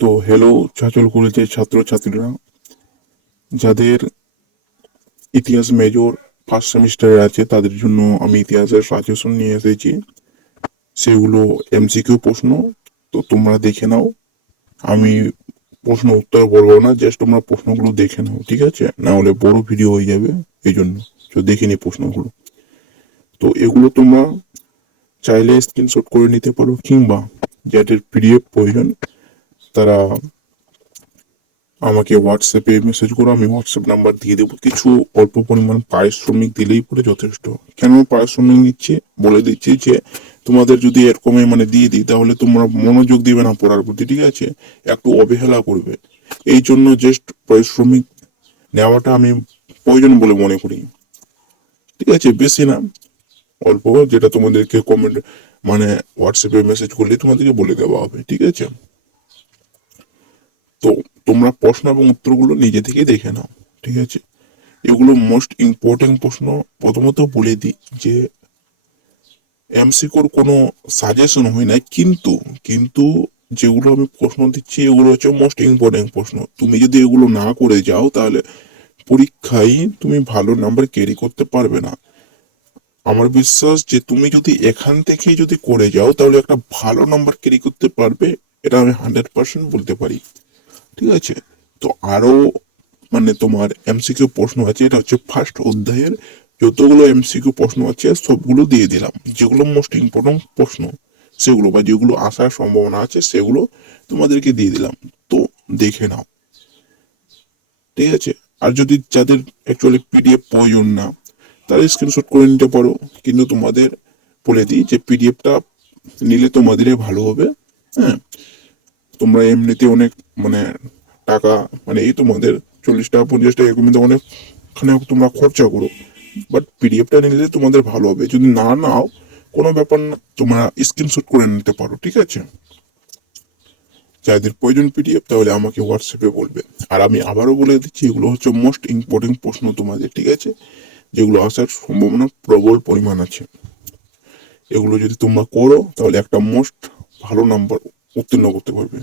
তো হ্যালো চাঁচল কলেজের ছাত্রছাত্রীরা, যাদের ইতিহাস মেজর ফার্স্ট সেমিস্টারে আছে তাদের জন্য আমি ইতিহাসের সাজেশন নিয়ে এসেছি। সেগুলো এমসিকিউ প্রশ্ন। তো তোমরা দেখে নাও। আমি প্রশ্ন উত্তর বলবো না, জাস্ট তোমরা প্রশ্নগুলো দেখে নাও, ঠিক আছে? না হলে বড় ভিডিও হয়ে যাবে, এই জন্য। তো দেখে নি প্রশ্নগুলো। তো এগুলো তোমরা চাইলে স্ক্রিনশট করে নিতে পারো, কিংবা যাদের পিডিএফ প্রয়োজন তারা আমাকে হোয়াটসঅ্যাপে মেসেজ করো, আমি হোয়াটসঅ্যাপ নাম্বার দিয়ে দেবো। কিছু অল্প পরিমাণ পারিশ্রমিক দিলেই পরে যথেষ্ট। কেন পারিশ্রমিক নিচ্ছে বলে দিচ্ছি, যে তোমাদের যদি এরকমই দিয়ে দিই তাহলে তোমরা মনোযোগ দিবে না পড়ার প্রতি, ঠিক আছে? একটু অবহেলা করবে। এই জন্য জাস্ট পারিশ্রমিক নেওয়াটা আমি প্রয়োজন বলে মনে করি, ঠিক আছে? বেশি না, অল্প, যেটা তোমাদেরকে কমেন্ট হোয়াটসঅ্যাপে মেসেজ করলে তোমাদেরকে বলে দেওয়া হবে, ঠিক আছে? তো তোমরা প্রশ্ন এবং উত্তরগুলো নিজে থেকে দেখে নাও, ঠিক আছে? এগুলো মোস্ট ইম্পর্টেন্ট প্রশ্ন। প্রথমত বলে দিই যে এমসিকিউর কোনো সাজেশন হয় না, কিন্তু কিন্তু যেগুলো আমি প্রশ্ন দিচ্ছি এগুলো হচ্ছে মোস্ট ইম্পর্টেন্ট প্রশ্ন। তুমি যদি এগুলো না করে যাও তাহলে পরীক্ষায় তুমি ভালো নাম্বার ক্যারি করতে পারবে না। আমার বিশ্বাস যে তুমি যদি এখান থেকে যদি করে যাও তাহলে একটা ভালো নাম্বার ক্যারি করতে পারবে, এটা আমি 100% বলতে পারি, ঠিক আছে? তো আরো তোমার এমসিকিউ প্রশ্ন আছে, এটা হচ্ছে ফার্স্ট অধ্যায়ের যতগুলো এমসিকিউ প্রশ্ন আছে সবগুলো দিয়ে দিলাম। যেগুলো মোস্ট ইম্পর্টেন্ট প্রশ্ন সেগুলো, বা যেগুলো আসার সম্ভাবনা আছে সেগুলো তোমাদেরকে দিয়ে দিলাম। তো দেখে নাও, ঠিক আছে? আর যদি যাদের অ্যাকচুয়ালি পিডিএফ প্রয়োজন না, তারা স্ক্রিনশট করে নিতে পারো। কিন্তু তোমাদের বলে দিই যে পিডিএফটা নিলে তোমাদেরই ভালো হবে। হ্যাঁ, তোমরা এমনিতে অনেক টাকা, এই তোমাদের 40 টাকা 50 টাকা এরকম অনেকখানে তোমরা খরচা করো, বাট পিডিএফটা নিলে তোমাদের ভালো হবে। যদি না নাও কোনো ব্যাপার না, তোমরা স্ক্রিনশট করে নিতে পারো, ঠিক আছে? যাদের প্রয়োজন পিডিএফ তাহলে আমাকে হোয়াটসঅ্যাপে বলবে। আর আমি আবারও বলে দিচ্ছি, এগুলো হচ্ছে মোস্ট ইম্পর্টেন্ট প্রশ্ন তোমাদের, ঠিক আছে? যেগুলো আসার সম্ভাবনা প্রবল পরিমাণ আছে। এগুলো যদি তোমরা করো তাহলে একটা মোস্ট ভালো নাম্বার উত্তীর্ণ করতে পারবে।